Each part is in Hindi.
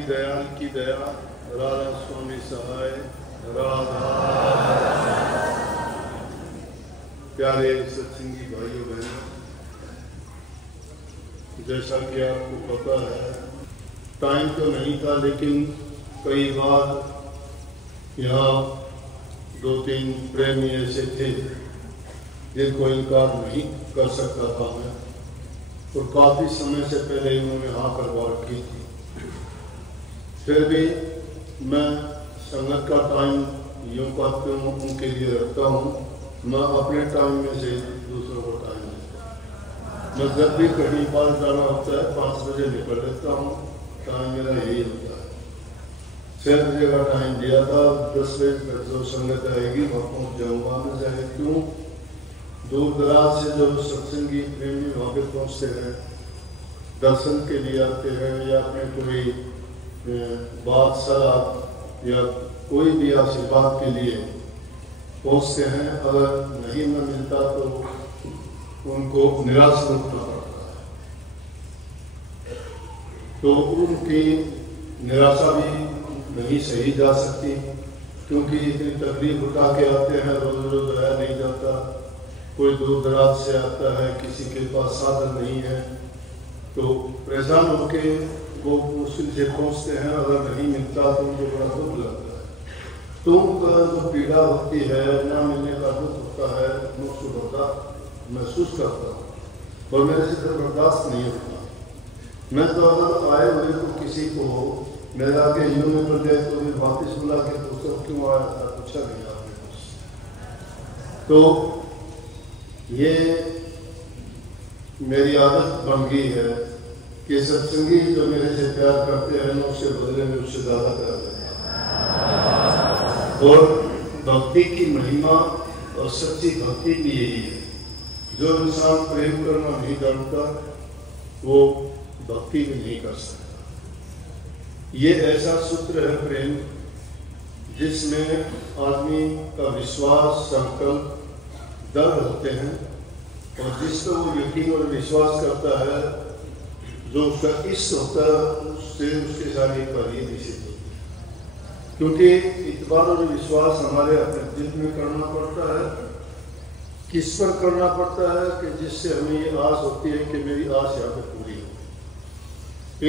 स्वामी दयाल की दया, राधा स्वामी सहाय, राधा। प्यारे सत्संगी भाइयों बहनों, जैसा कि आपको पता है, टाइम तो नहीं था, लेकिन कई बार यहाँ 2-3 प्रेमी ऐसे थे जिनको इनकार नहीं कर सकता था मैं, और काफी समय से पहले इन्होंने हाँ करवा रखी थी। फिर भी मैं संगत का टाइम यूँ कहते हूँ उनके लिए रखता हूँ। मैं अपने टाइम में से दूसरों को टाइम देता हूँ। मैं जब भी कहीं बार जाना होता है 5 बजे निकल लेता हूँ, टाइम मेरा यही होता है। 6 बजे का टाइम दिया था, 10 बजे तक जो संगत आएगी वहाँ पहुँच जाऊँगा मैं। चाहे क्यों दूर दराज से जो सत्संगी प्रेमी वहाँ पे पहुँचते हैं, दर्शन के लिए आते हैं या अपने कोई बात सलाह या कोई भी आशीर्वाद के लिए पहुँचते हैं, अगर नहीं न मिलता तो उनको निराश होना पड़ता है। तो उनकी निराशा भी नहीं सही जा सकती, क्योंकि इतनी तकलीफ उठा के आते हैं, रोज रोज आया नहीं जाता। कोई दूर दराज से आता है, किसी के पास साधन नहीं है, तो परेशान होके वो मुश्किल से पहुँचते हैं। अगर नहीं मिलता तो उनको बड़ा दुख लगता है। तो उनका जो पीड़ा होती है, ना मिलने का दुख होता है, मुश्किल होता महसूस करता हूँ, और मेरे से तो बर्दाश्त नहीं होता। मैं तो अगर आए हुए को किसी को मेरे आगे यूँ में मिल गए तो भी वापस बुला के पूछो क्यों आया था, पूछा नहीं आपने मुझसे। तो ये मेरी आदत बन गई है कि सत्संगी जो मेरे से प्यार करते हैं ना, उसके बदले में उससे ज़्यादा प्यार करते हैं। और भक्ति की महिमा और सच्ची भक्ति भी यही है। जो इंसान प्रेम करना नहीं जानता वो भक्ति भी नहीं कर सकता। ये ऐसा सूत्र है प्रेम जिसमें आदमी का विश्वास, संकल्प, दृढ़ होते हैं, और जिस पर वो यकीन और विश्वास करता है, जो उसका इष्ट होता है, उससे उसके सारे कार्य निश्चित होते हैं। क्योंकि इतबार और विश्वास हमारे अपने दिल में करना पड़ता है। किस पर करना पड़ता है कि जिससे हमें ये आस होती है कि मेरी आस यहाँ पे पूरी हो।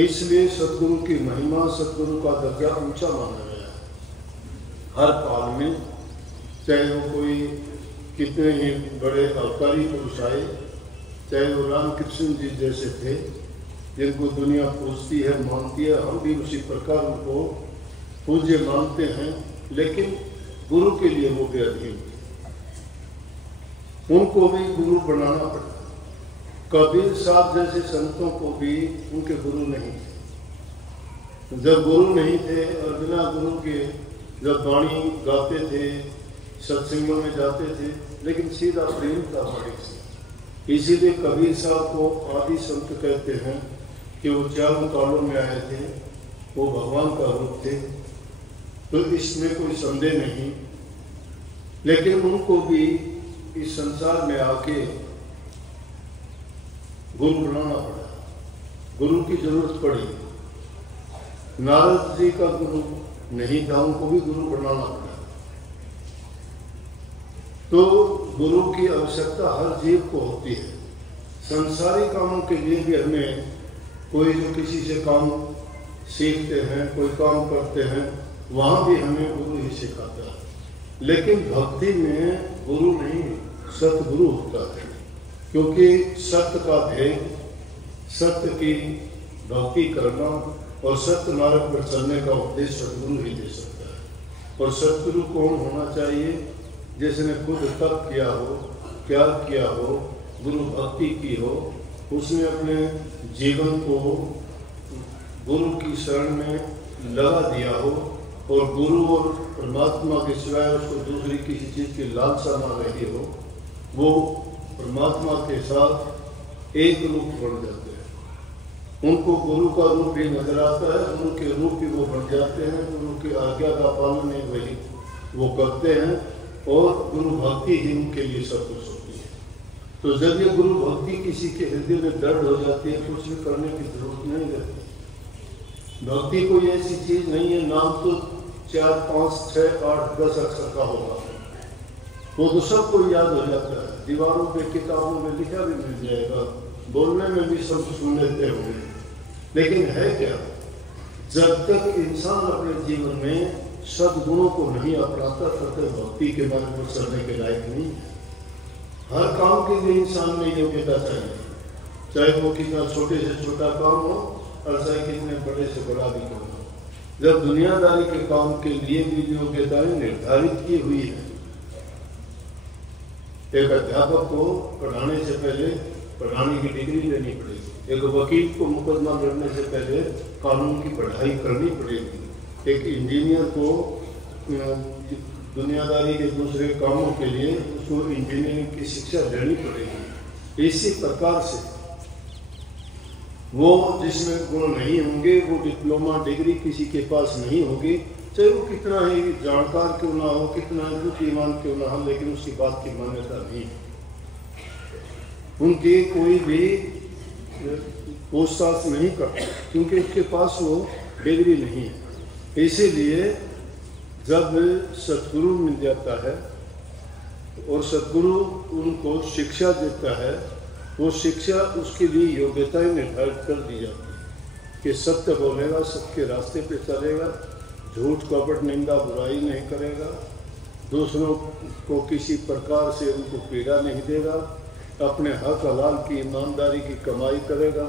इसलिए सदगुरु की महिमा, सदगुरु का दर्जा ऊंचा माना गया है हर काल में। चाहे वो कोई कितने ही बड़े अवतारी पुरुष आए, चाहे वो रामकृष्ण जी जैसे थे जिनको दुनिया पूजती है, मानती है, हम भी उसी प्रकार उनको पूज्य मानते हैं, लेकिन गुरु के लिए वो भी अधीन थे। उनको भी गुरु बनाना पड़ा। कबीर साहब जैसे संतों को भी उनके गुरु नहीं थे। जब गुरु नहीं थे और बिना गुरु के जब वाणी गाते थे, सत्संगों में जाते थे, लेकिन सीधा प्रेम था वाणी से। इसीलिए कबीर साहब को आदि संत कहते हैं कि वो 4 कालों में आए थे, वो भगवान का रूप थे। तो इसमें कोई संदेह नहीं, लेकिन उनको भी इस संसार में आके गुरु बनाना पड़ा, गुरु की जरूरत पड़ी। नारद जी का गुरु नहीं था, उनको भी गुरु बनाना पड़ा। तो गुरु की आवश्यकता हर जीव को होती है। संसारी कामों के लिए भी हमें कोई जो किसी से काम सीखते हैं, कोई काम करते हैं, वहाँ भी हमें गुरु ही सिखाता है। लेकिन भक्ति में गुरु नहीं, सतगुरु होता है, क्योंकि सत्य का भेद, सत्य की भक्ति करना और सत्य मार्ग पर चलने का उपदेश सतगुरु ही दे सकता है। और सतगुरु कौन होना चाहिए? जिसने खुद तप किया हो, त्याग किया हो, गुरु भक्ति की हो, उसने अपने जीवन को गुरु की शरण में लगा दिया हो, और गुरु और परमात्मा के सिवाय उसको दूसरी किसी चीज़ की लालसा ना रही हो, वो परमात्मा के साथ एक रूप बन जाते हैं। उनको गुरु का रूप भी नजर आता है, गुरु के रूप भी वो बन जाते हैं। गुरु की आज्ञा का पालन ही वही वो करते हैं, और गुरु भक्ति ही उनके लिए सब कुछ होती है। तो जब ये गुरु भक्ति किसी के हृदय में दृढ़ हो जाती है, कुछ भी करने की जरूरत नहीं रहती। भक्ति कोई ऐसी चीज नहीं है, नाम तो 4, 5, 6, 8, 10 अक्षर का होगा, वो तो सबको याद हो जाता है, दीवारों पे किताबों में लिखा भी मिल जाएगा, बोलने में भी सब सुन लेते होंगे। लेकिन है क्या, जब तक इंसान अपने जीवन में सद्गुणों को नहीं अपनाता तब तक भक्ति के मार्ग पर चलने के लायक नहीं है। हर काम के लिए इंसान में योग्यता चाहिए, चाहे वो कितना छोटे से छोटा काम हो और चाहे कितने बड़े से बड़ा भी काम हो। जब दुनियादारी के काम के लिए भी योग्यताएं निर्धारित की हुई है, एक अध्यापक को पढ़ाने से पहले पढ़ाने की डिग्री लेनी पड़ेगी, एक वकील को मुकदमा लड़ने से पहले कानून की पढ़ाई करनी पड़ेगी, एक इंजीनियर को दुनियादारी के दूसरे कामों के लिए उसको इंजीनियरिंग की शिक्षा लेनी पड़ेगी। इसी प्रकार से वो जिसमें गुण नहीं होंगे, वो डिप्लोमा डिग्री किसी के पास नहीं होगी, चाहे वो कितना ही जानकार क्यों ना हो, कितना ही बुद्धिमान क्यों ना हो, लेकिन उसकी बात की मान्यता नहीं है, उनकी कोई भी पूछताछ नहीं करता, क्योंकि उसके पास वो डिग्री नहीं है। इसीलिए जब सद्गुरु मिल जाता है और सद्गुरु उनको शिक्षा देता है, वो शिक्षा उसके लिए योग्यताएं निर्धारित कर दी जाती है कि सत्य बोलेगा, सत्य के रास्ते पे चलेगा, झूठ कपट निंदा बुराई नहीं करेगा, दूसरों को किसी प्रकार से उनको पीड़ा नहीं देगा, अपने हक हलाल की ईमानदारी की कमाई करेगा।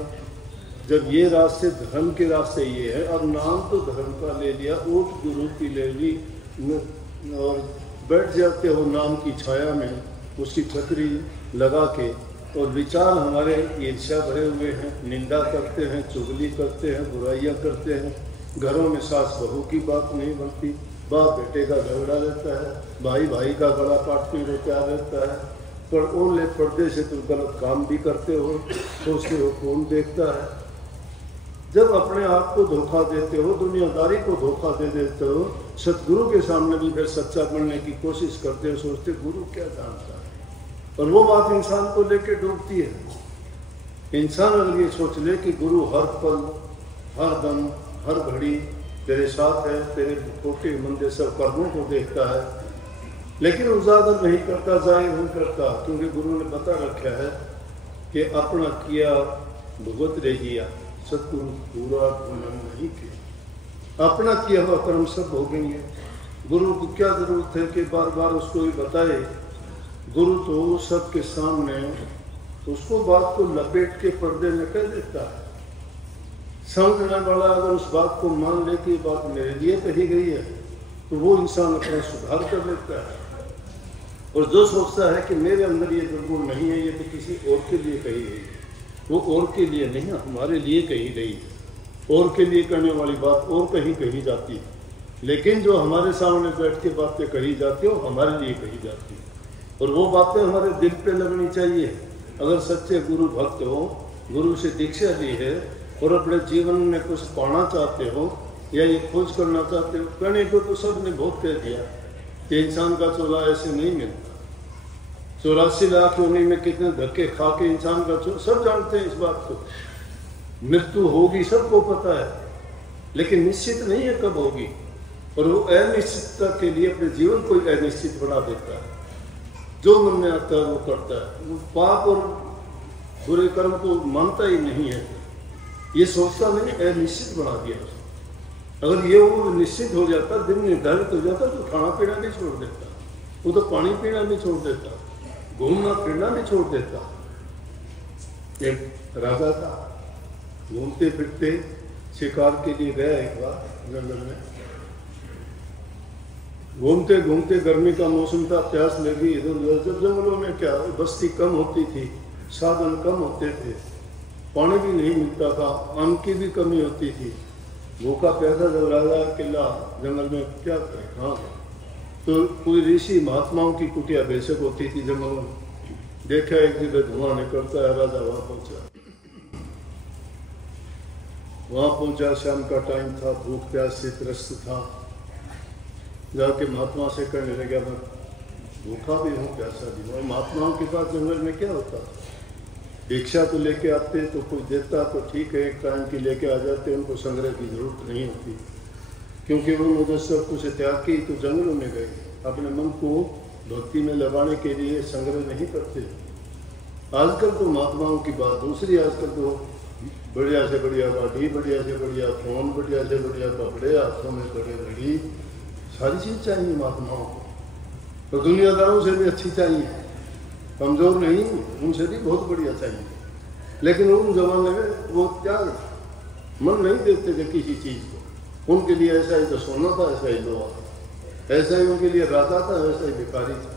जब ये रास्ते धर्म के रास्ते ये है, अब नाम तो धर्म का ले लिया, ओट गुरु की ले ली और बैठ जाते हो नाम की छाया में, उसकी छतरी लगा के, और विचार हमारे ईर्ष्या भरे हुए हैं, निंदा करते हैं, चुगली करते हैं, बुराइयां करते हैं, घरों में सास बहू की बात नहीं बनती, बाप बेटे का झगड़ा रहता है, भाई भाई का गला काटने को तैयार रहता है, पर ओले पर्दे से तुम गलत काम भी करते हो, सोचते हो कौन देखता है। जब अपने आप को धोखा देते हो, दुनियादारी को धोखा दे देते हो, सतगुरु के सामने भी फिर सच्चा बनने की कोशिश करते हो, सोचते गुरु क्या जानता है, और वो बात इंसान को लेके डूबती है। इंसान अगर ये सोच ले कि गुरु हर पल, हर दम, हर घड़ी तेरे साथ है, तेरे छोटे मंदे सब कर्मों को देखता है, लेकिन उजागर नहीं करता, जाहिर नहीं करता, क्योंकि गुरु ने बता रखा है कि अपना किया भुगत रहिया, सतगुरु पूरा गुणन नहीं किया, अपना किया हुआ कर्म सब भोगेंगे। गुरु को क्या जरूरत है कि बार बार उसको ही बताए, गुरु तो सबके सामने उसको बात को लपेट के पर्दे में कह देता है। समझने वाला अगर उस बात को मान ले कि बात मेरे लिए कही गई है, तो वो इंसान अपना सुधार कर लेता है। और जो सोचता है कि मेरे अंदर ये दुर्गुण नहीं है, ये तो किसी और के लिए कही गई है, वो और के लिए नहीं, हमारे लिए कही गई है। और के लिए करने वाली बात और कहीं कही जाती है, लेकिन जो हमारे सामने बैठ के बातें कही जाती है वो हमारे लिए कही जाती है, और वो बातें हमारे दिल पे लगनी चाहिए। अगर सच्चे गुरु भक्त हो, गुरु से दीक्षा ली है और अपने जीवन में कुछ पाना चाहते हो या ये खोज करना चाहते हो, कहने को तो सब ने बहुत कह दिया कि इंसान का चोला ऐसे नहीं मिलता। 84 लाख योनि में कितने धक्के खा के इंसान का चोला, सब जानते हैं इस बात को, मृत्यु होगी सबको पता है, लेकिन निश्चित नहीं है कब होगी, और वो अनिश्चितता के लिए अपने जीवन को अनिश्चित बना देता है। जो मन में आता है वो करता है, वो पाप और बुरे कर्म को मानता ही नहीं है, ये सोचता नहीं, अनिश्चित बना दिया। अगर ये वो निश्चित हो जाता, दिन निर्धारित हो जाता, तो खाना पीना भी छोड़ देता, वो तो पानी पीना भी छोड़ देता, घूमना फिरना भी छोड़ देता। एक राजा था, घूमते फिरते शिकार के लिए गया एक बार जंगल में, घूमते घूमते गर्मी का मौसम था, प्यास लगी, इधर उधर, जब जंगलों में क्या बस्ती कम होती थी, साधन कम होते थे, पानी भी नहीं मिलता था, अन्न की भी कमी होती थी, भूखा प्यासा जब राजा किला जंगल में क्या करे, हाँ, तो कोई ऋषि महात्माओं की कुटिया बेशक होती थी जंगलों में। देखा एक जगह धुआं निकलता है, राजा वहां पहुंचा, शाम का टाइम था, भूख प्यास से त्रस्त था, जाके महात्मा से कहने लगा मैं भूखा भी हूँ, प्यासा भी हूँ। महात्माओं के पास जंगल में क्या होता, भिक्षा तो लेके आते तो कोई देता तो ठीक है, एक टाइम की लेके आ जाते, उनको संग्रह की जरूरत नहीं होती, क्योंकि उन्होंने सब कुछ त्याग की तो जंगलों में गए। अपने मन को भक्ति में लगाने के लिए संग्रह नहीं करते। आजकल तो महात्माओं की बात दूसरी, आजकल तो बढ़िया से बढ़िया गाड़ी, बढ़िया से बढ़िया फोन, बढ़िया से बढ़िया कपड़े, हाथों में बड़े घड़ी, सारी चीज चाहिए महात्माओं को, तो दुनियादारों से भी अच्छी चाहिए, कमजोर नहीं, उनसे भी बहुत बढ़िया चाहिए। लेकिन उन जमाने में वो क्या मन नहीं देते थे किसी चीज को, उनके लिए ऐसा ही तो सोना था, ऐसा ही लोहा, ऐसा ही उनके लिए राजा था, ऐसा ही भिखारी था,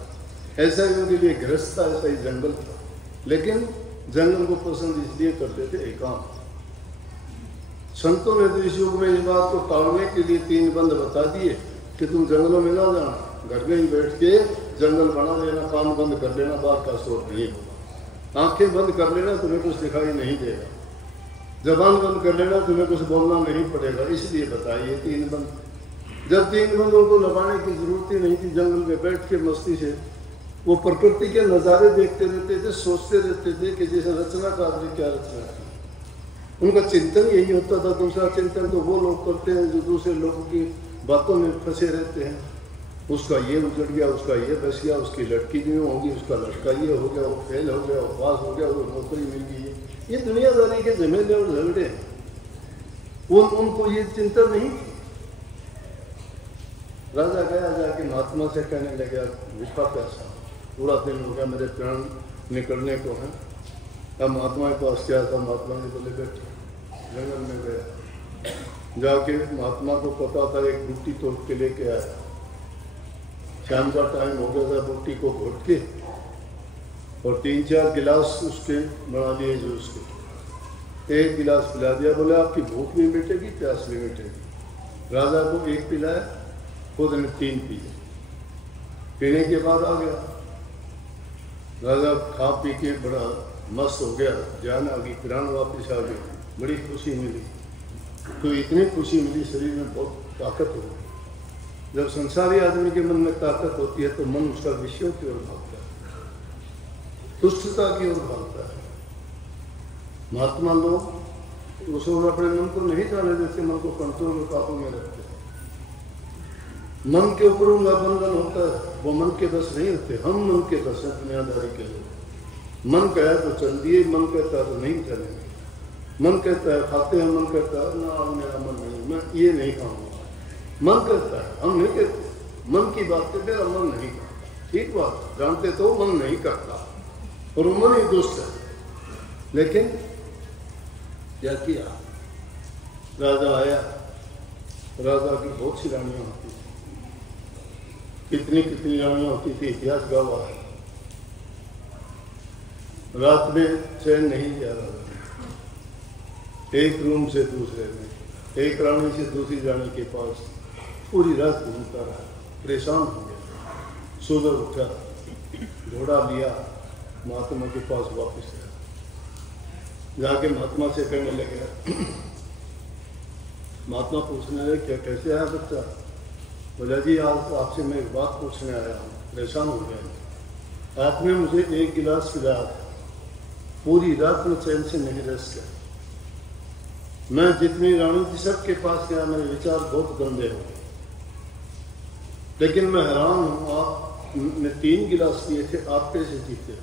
ऐसा ही उनके लिए गृहस्थ था, ऐसा ही जंगल था। लेकिन जंगल को पसंद इसलिए करते थे एकांत। संतों ने तो इस युग में इस बात को टालने के लिए 3 बंद बता दिए कि तुम जंगलों में ना जाना, घर में ही बैठ के जंगल बना लेना, कान बंद कर लेना, बाहर का शोर नहीं होगा, आंखें बंद कर लेना, तुम्हें कुछ दिखाई नहीं देगा, जबान बंद कर लेना, तुम्हें कुछ बोलना नहीं पड़ेगा, इसलिए बताइए 3 बंद। जब 3 बंदों को लगाने की जरूरत ही नहीं थी, जंगल में बैठ के मस्ती से वो प्रकृति के नज़ारे देखते रहते थे, सोचते रहते थे कि जैसे रचनाकार ने क्या रचना की। उनका चिंतन यही होता था। दूसरा चिंतन तो वो लोग करते हैं जो दूसरे लोगों की बातों में फंसे रहते हैं, उसका ये उजड़ गया, उसका ये बस गया, उसकी लड़की नहीं होगी, उसका लड़का ये हो गया, वो फेल हो गया, वो पास हो गया, वो नौकरी मिल गई। ये दुनियादारी के झमेले और झगड़े हैं, उनको ये चिंतन नहीं थी। राजा गया, जाके महात्मा से कहने लगा, भूखा प्यासा पूरा दिन हो गया, मेरे प्राण निकलने को है। अब महात्मा के पास क्या था, महात्मा ने बोले बैठे, जंगल में गया, जाके महात्मा को पता था, एक बूटी तोड़ के लेके आया। शाम का टाइम हो गया था, बूटी को घोट के और 3-4 गिलास उसके बना लिए जूस के, 1 गिलास पिला दिया, बोले आपकी भूख नहीं मिटेगी, प्यास नहीं मिटेगी। राजा को 1 पिलाया, खुद ने 3 पिए। पीने के बाद आ गया राजा, खा पी के बड़ा मस्त हो गया, जान आ गई, प्राण वापिस आ गई, बड़ी खुशी मिली। तो इतनी खुशी मिली, शरीर में बहुत ताकत हो गई। जब संसारी आदमी के मन में ताकत होती है तो मन उसका विषयों की ओर भागता है, तुष्टता की ओर भागता है। महात्मा लोग उस ओर अपने मन को नहीं जाने देते, मन को कंट्रोल और काबू में रखते हैं। मन के ऊपर उनका बंधन होता है, वो मन के बस नहीं होते। हम मन के बस हैं, दुनियादारी के लोग। मन कहे तो चल दिए, मन कहता है तो नहीं चलेंगे, मन कहता है खाते हैं, मन कहता है ना मेरा मन नहीं, मैं ये नहीं खाऊंगा, मन कहता है, हम नहीं कहते। मन की बात पे मेरा मन नहीं करता, ठीक बात, जानते तो मन नहीं करता और मन ही दुष्ट है। लेकिन क्या किया, राजा आया, राजा की बहुत सी रानियां होती थी, कितनी कितनी रानियां होती थी, इतिहास गवाह है। रात में चैन नहीं जा रहा, एक रूम से दूसरे में, एक रानी से दूसरी रानी के पास पूरी रात घूमता रहा, परेशान हो गया। सुबह उठा, घोड़ा लिया, महात्मा के पास वापस आया, जाके महात्मा से कहने लगे, महात्मा पूछने लगे क्या कैसे आया बच्चा? बोला जी आज आपसे मैं एक बात पूछने आया हूँ, परेशान हो गया। आपने मुझे 1 गिलास पिलाया था, पूरी रात में चैन से नहीं रह सका। मैं जितनी रानी थी सबके पास गया, मेरे विचार बहुत गंदे हो, लेकिन मैं हैरान हूँ, आपने 3 गिलास पिए थे, आप कैसे जीते?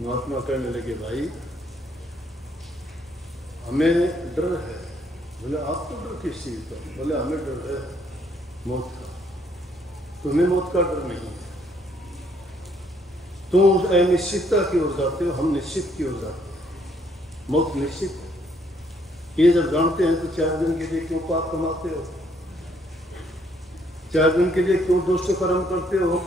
महात्मा कहने लगे भाई हमें डर है। बोले आपको डर किस चीज का? बोले हमें डर है मौत का, तुम्हें मौत का डर नहीं है। तुम अनिश्चितता की ओर जाते हो, हम निश्चित की ओर जाते हैं। मौत निश्चित है। ये जब जानते हैं तो 4 दिन के लिए क्यों पाप कमाते हो? 4 दिन के लिए क्यों दुष्ट कर्म करते हो?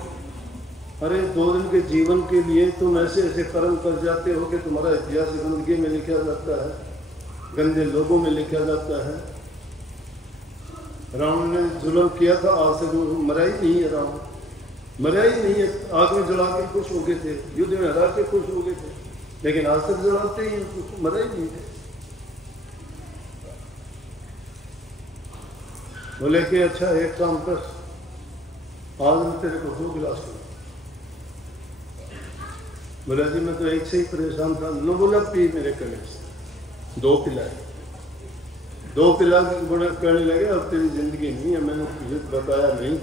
अरे 2 दिन के जीवन के लिए तुम ऐसे ऐसे कर्म कर जाते हो कि तुम्हारा इतिहास गंदगी में लिखा जाता है, गंदे लोगों में लिखा जाता है। रावण ने जुल्म किया था, आज तक मरा ही नहीं है। रावण मरा ही नहीं है, आग में जला के खुश हो गए थे, युद्ध में हरा के खुश हो गए थे, लेकिन आज तक जलाते ही मरा ही नहीं थे। बोले कि अच्छा एक काम कर, आज मैं तेरे को 2 गिलास दूँ, बोला जी मैं तो एक से ही परेशान था। न बोला पी मेरे कहने से, 2 पिलाए, 2 पिला के कहने लगे अब तेरी जिंदगी नहीं है। मैंने तुझे बताया नहीं,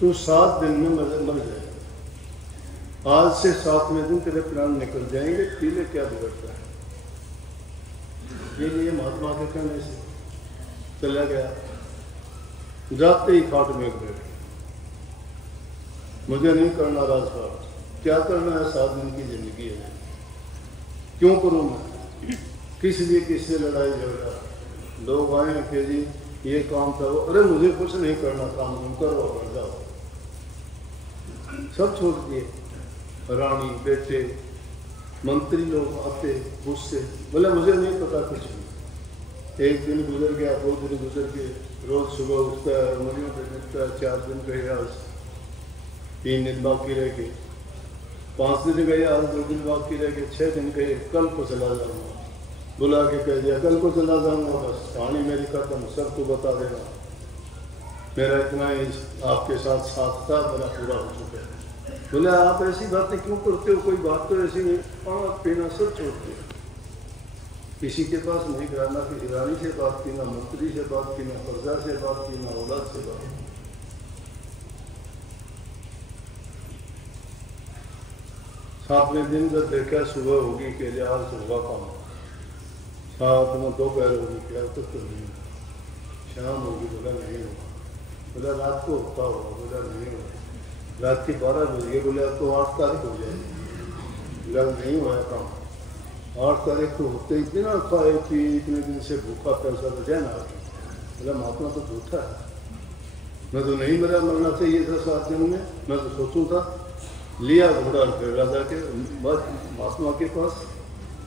तू 7 दिन में मर जाएगा। आज से 7वें दिन तेरे प्राण निकल जाएंगे, पीले क्या बिगड़ता है। ये लिए महात्मा के कहने से चला गया। जाते ही खाट में बैठ, मुझे नहीं करना राजपाट, क्या करना है, 7 दिन की जिंदगी है, क्यों करूं मैं, किस लिए किससे लड़ाई झगड़ा। लोग आए कि जी ये काम करो, अरे मुझे कुछ नहीं करना, काम तुम करो और जाओ। सब छोड़ दिए, रानी बेटे मंत्री लोग आते मुझसे, बोले मुझे नहीं पता कुछ भी। 1 दिन गुजर गया, 2 दिन गुजर गए, रोज सुबह उठता है, मनियों पे उठता है। 4 दिन गए, आज 3 दिन बाकी रह गए, 5 दिन गए, आज 2 दिन बाकी रह गए, 6 दिन गए, कल को चला जाऊंगा। बुला के कह दिया कल को चला जाऊंगा, बस कहानी मेरी खत्म, सबको बता देना मेरा इतना ही आपके साथ था, मेरा पूरा हो चुका है। बोले आप ऐसी बातें क्यों करते हो, कोई बात तो ऐसी नहीं, खाना पीना सब छोड़ते हो, किसी के पास नहीं कराना, किसी रानी से बात की, ना मंत्री से बात की, ना प्रजा से बात की, ना औलाद से बात की। 7वें दिन जब देखा सुबह होगी कि आज होगा काम, 7 में दोपहर होगी, क्या तक तो नहीं, शाम होगी, बोला नहीं होगा। बोला रात को होता होगा, बोला नहीं होगा। रात की 12 बज गए, बोला तो 8 तारीख हो जाएगी, बोला नहीं हुआ काम। 8 तारीख को होते ही बिना खाए पी इतने दिन से भूखा पैसा तो जाए ना। बोला महात्मा तो झूठा है, मैं तो नहीं मेरा मरना चाहिए था 7 दिन में, मैं तो सोचूं था। लिया घोड़ा फिर राजा के महात्मा के पास,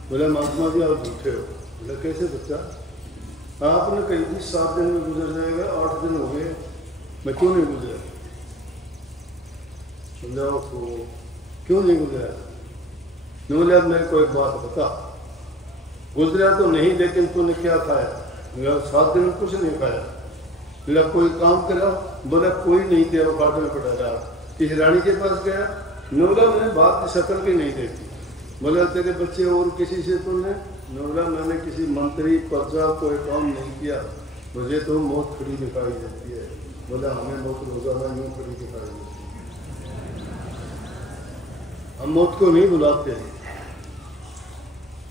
बोला महात्मा जी आप झूठे हो। बोला कैसे बच्चा, आपने कही थी 7 दिन में गुजर जाएगा, 8 दिन हो गए, मैं क्यों नहीं गुजरा। समझाओ तो क्यों नहीं गुजरा। बोला मेरे को एक बात बता, गुजरा तो नहीं लेकिन तूने क्या खाया। बोला 7 दिन में कुछ नहीं खाया। बोला कोई काम करा। बोला कोई नहीं थे, वो खाट में पड़ा रहा। किसी रानी के पास गया। बोला मैंने बात की शक्ल भी नहीं देखी। बोला तेरे बच्चे और किसी से तुमने। बोला मैंने किसी मंत्री प्रजा कोई काम नहीं किया, मुझे तो मौत खड़ी दिखाई देती है। बोला हमें मौत रोजाना यूं खड़ी दिखाई देती है, हम मौत को नहीं बुलाते हैं।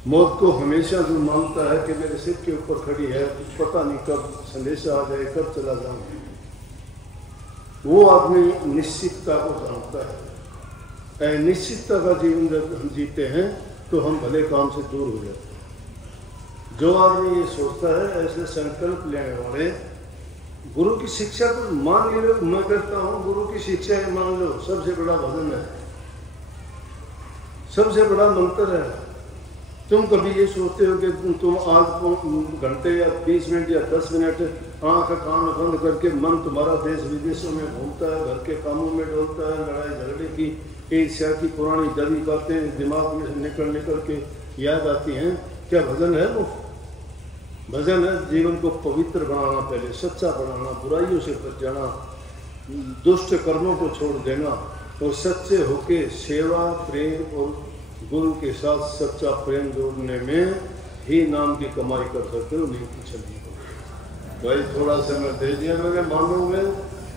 मौत को हमेशा जो मानता है कि मेरे सिर के ऊपर खड़ी है, कुछ पता नहीं कब संदेशा आ जाए, कब चला जाऊंगा, वो आदमी निश्चितता को जानता है। निश्चितता का जीवन जब हम जीते हैं तो हम भले काम से दूर हो जाते हैं। जो आदमी ये सोचता है, ऐसे संकल्प लेने वाले, गुरु की शिक्षा को मान लो, मैं कहता हूँ गुरु की शिक्षा है मान लो, सबसे बड़ा भजन है, सबसे बड़ा मंत्र है। तुम कभी ये सोचते हो कि तुम आज घंटे या 20 मिनट या 10 मिनट आँख कान बंद करके मन तुम्हारा देश विदेशों में घूमता है, घर के कामों में डोलता है, लड़ाई झगड़े की ईर्ष्या की पुरानी दबी बातें दिमाग में से निकल के याद आती हैं, क्या भजन है वो? भजन है जीवन को पवित्र बनाना, पहले सच्चा बनाना, बुराइयों से बच जाना, दुष्ट कर्मों को छोड़ देना और सच्चे होके सेवा प्रेम और गुरु के साथ सच्चा प्रेम जोड़ने में ही नाम की कमाई कर सकते हो, नहीं कुछ नहीं। भाई थोड़ा समय दे दिया मैंने, मानोगे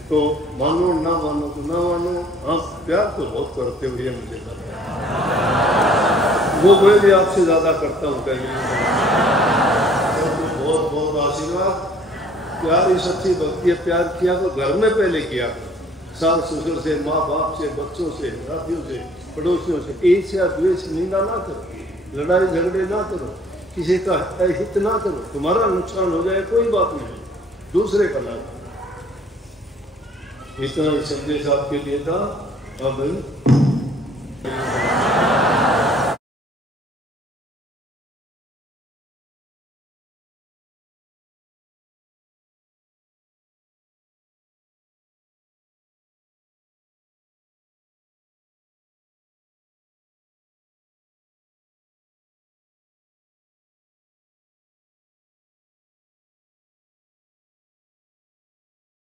तो मानो, ना मानो तो ना मानो। हाँ प्यार तो बहुत करते हो, ये मुझे पता है, वो मैं भी आपसे ज्यादा करता हूँ कहीं। बहुत बहुत आशीर्वाद। प्यार ही सच्ची भक्ति है। प्यार किया तो घर में पहले किया करो, सास ससुर से, माँ बाप से, बच्चों से, साथियों से, पड़ोसियों से। ईर्ष्या द्वेष निंदा ना करो, लड़ाई झगड़े ना करो, किसी का हित ना करो, तुम्हारा नुकसान हो जाए कोई बात नहीं, दूसरे का लाभ। इतना ही संदेश आपके लिए था। अब